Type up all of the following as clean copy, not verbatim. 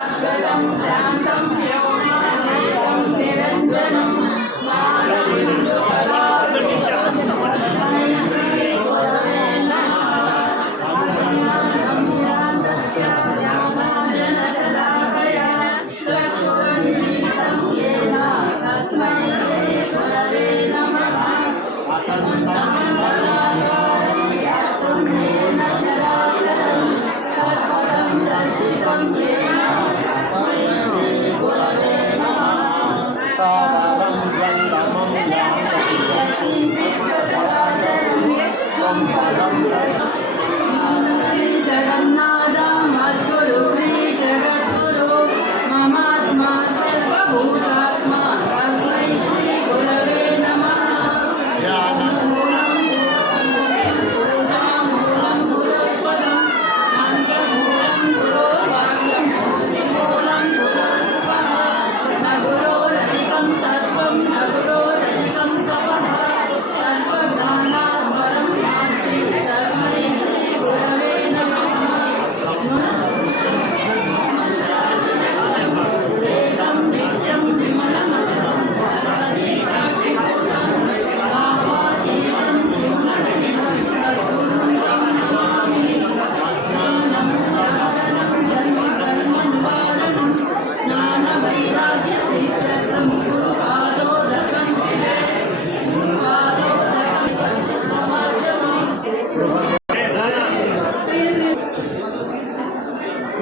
शान्तं स्योमानेकं निरञ्जनं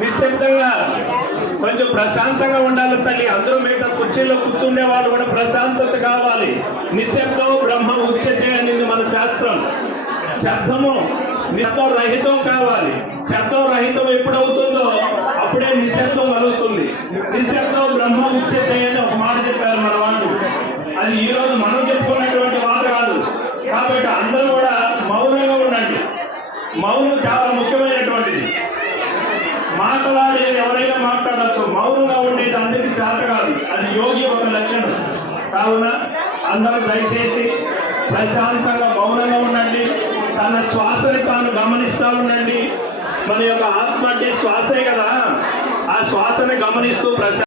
నిశ్శబ్దంగా కొంచెం ప్రశాంతంగా ఉండాలి తల్లి. అందరూ మిగతా కుర్చీలో కూర్చుండే వాళ్ళు కూడా ప్రశాంతత కావాలి. నిశ్శబ్దం బ్రహ్మ ఉచ్యతే అనేది మన శాస్త్రం. శబ్దము నిశ్శబ్దం రహితం కావాలి. శబ్దం రహితం ఎప్పుడవుతుందో అప్పుడే నిశ్శబ్దం కలుగుతుంది. నిశ్శబ్దం బ్రహ్మ ఉచ్యతే అని ఒక మాట చెప్పారు మన వాళ్ళు. అది ఈరోజు మనం చెప్పుకున్నటువంటి మాట కాదు. కాబట్టి అందరూ కూడా మౌనంగా ఉండండి. మౌనం చాలా ముఖ్యమైనటువంటిది. మాట్లాడి ఎవరైనా మాట్లాడచ్చు. మౌనంగా ఉండేది అందరికీ శాత కాదు. అది యోగి ఒక లక్షణం. కావున అందరూ దయచేసి ప్రశాంతంగా మౌనంగా ఉండండి. తన శ్వాసని తాను గమనిస్తూ ఉండండి. మన యొక్క ఆత్మ అంటే శ్వాసే కదా. ఆ శ్వాసని గమనిస్తూ